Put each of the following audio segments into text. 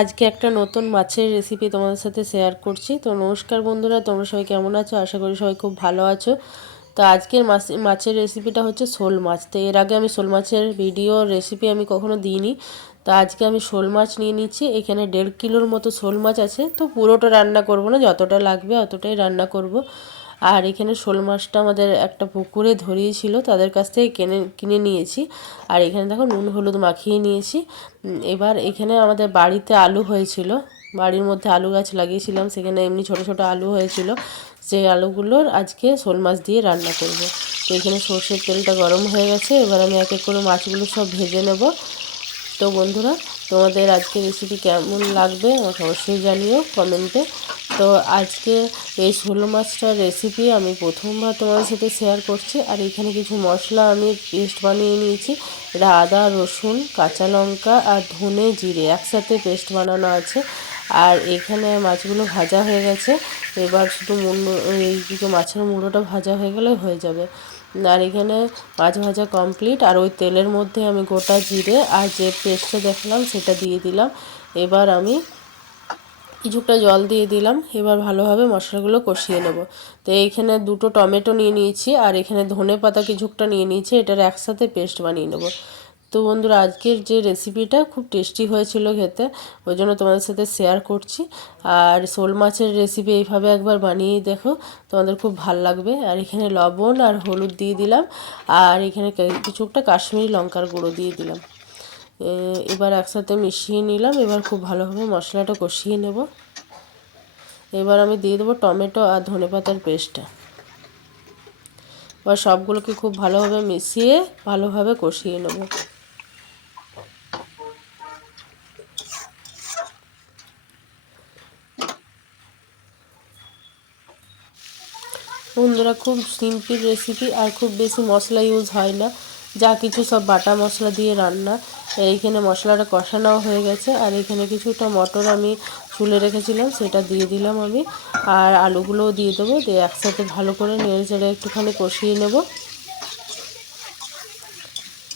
আজকে একটা নতুন মাছের রেসিপি তোমাদের সাথে শেয়ার করছি। তো নমস্কার বন্ধুরা, তোমরা সবাই কেমন আছো? আশা করি সবাই খুব ভালো আছো। তো আজকের মাছ, মাছের রেসিপিটা হচ্ছে শোল মাছ। তো এর আগে আমি শোল মাছের ভিডিও রেসিপি আমি কখনো দিইনি। তো আজকে আমি শোল মাছ নিয়ে নিচ্ছি। এখানে দেড় কিলোর মতো শোল মাছ আছে। তো পুরোটা রান্না করব না, যতটা লাগবে অতটাই রান্না করব। আর এখানে শোল মাছটা আমাদের একটা পুকুরে ধরিয়েছিল, তাদের কাছ থেকে কিনে কিনে নিয়েছি। আর এখানে দেখো নুন হলুদ মাখিয়ে নিয়েছি। এবার এখানে আমাদের বাড়িতে আলু হয়েছিল। বাড়ির মধ্যে আলু গাছ লাগিয়েছিলাম, সেখানে এমনি ছোট ছোট আলু হয়েছিল। সেই আলুগুলোর আজকে শোল মাছ দিয়ে রান্না করব। তো এখানে সর্ষের তেলটা গরম হয়ে গেছে, এবার আমি এক এক করে মাছগুলো সব ভেজে নেব। তো বন্ধুরা, তোমাদের আজকে রেসিপি কেমন লাগবে? আমাকে অবশ্যই জানিও কমেন্টে। তো আজকে এই ষোলো মাছটার রেসিপি আমি প্রথমবার তোমাদের সাথে শেয়ার করছি। আর এখানে কিছু মশলা আমি পেস্ট বানিয়ে নিয়েছি। এটা আদা রসুন, কাঁচা লঙ্কা আর ধনে জিরে একসাথে পেস্ট বানানো আছে। আর এখানে মাছগুলো ভাজা হয়ে গেছে। এবার শুধু মুন্ডো, এই কিছু মাছের মুড়োটা ভাজা হয়ে গেলে হয়ে যাবে। আর এখানে মাছ ভাজা কমপ্লিট আর ওই তেলের মধ্যে আমি গোটা জিরে আর যে পেস্টটা দেখলাম সেটা দিয়ে দিলাম। এবার আমি কিছুটা জল দিয়ে দিলাম, এবার ভালোভাবে মশলাগুলো কষিয়ে নেব। তো এইখানে দুটো টমেটো নিয়ে নিয়েছি, আর এখানে ধনে পাতা কিছুটা নিয়ে নিয়েছি, এটার একসাথে পেস্ট বানিয়ে নেব। তো বন্ধুরা, আজকের যে রেসিপিটা খুব টেস্টি হয়েছিল খেতে, ওই জন্য তোমাদের সাথে শেয়ার করছি। আর শোল মাছের রেসিপি এইভাবে একবার বানিয়ে দেখো, তোমাদের খুব ভালো লাগবে। আর এখানে লবণ আর হলুদ দিয়ে দিলাম, আর এখানে কিছুটা কাশ্মীরি লঙ্কার গুঁড়ো দিয়ে দিলাম। এবার একসাথে মিশিয়ে নিলাম। এবার খুব ভালোভাবে মশলাটা কষিয়ে নেব। এবার আমি দিয়ে দেবো টমেটো আর ধনে পাতার পেস্টটা। এবার সবগুলোকে খুব ভালোভাবে মিশিয়ে ভালোভাবে কষিয়ে নেব। বন্ধুরা, খুব সিম্পল রেসিপি আর খুব বেশি মশলা ইউজ হয় না। যা কিছু সব বাটা মশলা দিয়ে রান্না। এইখানে মশলাটা কষানো হয়ে গেছে। আর এখানে কিছুটা মটর আমি চুলে রেখেছিলাম, সেটা দিয়ে দিলাম আমি। আর আলুগুলোও দিয়ে দেবো, দিয়ে একসাথে ভালো করে নেড়ে চেড়ে একটুখানি কষিয়ে নেব।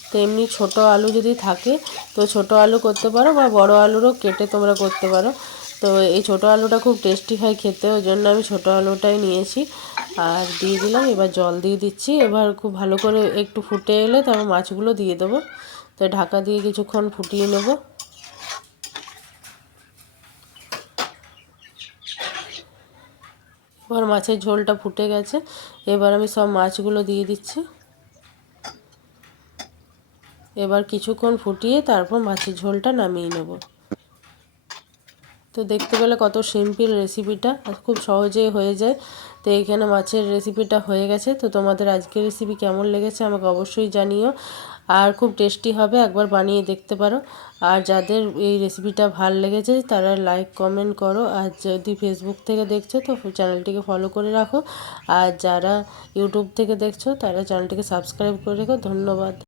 তো এমনি ছোটো আলু যদি থাকে, তো ছোট আলু করতে পারো বা বড় আলুরও কেটে তোমরা করতে পারো। তো এই ছোটো আলুটা খুব টেস্টি হয় খেতে, ওই জন্য আমি ছোটো আলুটাই নিয়েছি। আর দিয়ে দিলাম, এবার জল দিয়ে দিচ্ছি। এবার খুব ভালো করে একটু ফুটে এলে তারপর মাছগুলো দিয়ে দেবো। তো ঢাকা দিয়ে কিছুক্ষণ ফুটিয়ে নেব। এবার মাছের ঝোলটা ফুটে গেছে। এবার আমি সব মাছগুলো দিয়ে দিচ্ছি। এবার কিছুক্ষণ ফুটিয়ে তারপর মাছের ঝোলটা নামিয়ে নেব। তো দেখতে পেলে কত সিম্পল রেসিপিটা খুব সহজেই হয়ে যায়। তো এইখানে মাছের রেসিপিটা হয়ে গেছে। তো তোমাদের আজকের রেসিপি কেমন লেগেছে আমাকে অবশ্যই জানিও। আর খুব টেস্টি হবে, একবার বানিয়ে দেখতে পারো। আর যাদের এই রেসিপিটা ভালো লেগেছে, তারা লাইক, কমেন্ট করো। আর যদি ফেসবুক থেকে দেখছ, তো চ্যানেলটিকে ফলো করে রাখো। আর যারা ইউটিউব থেকে দেখছ, তারা চ্যানেলটিকে সাবস্ক্রাইব করে রেখো। ধন্যবাদ।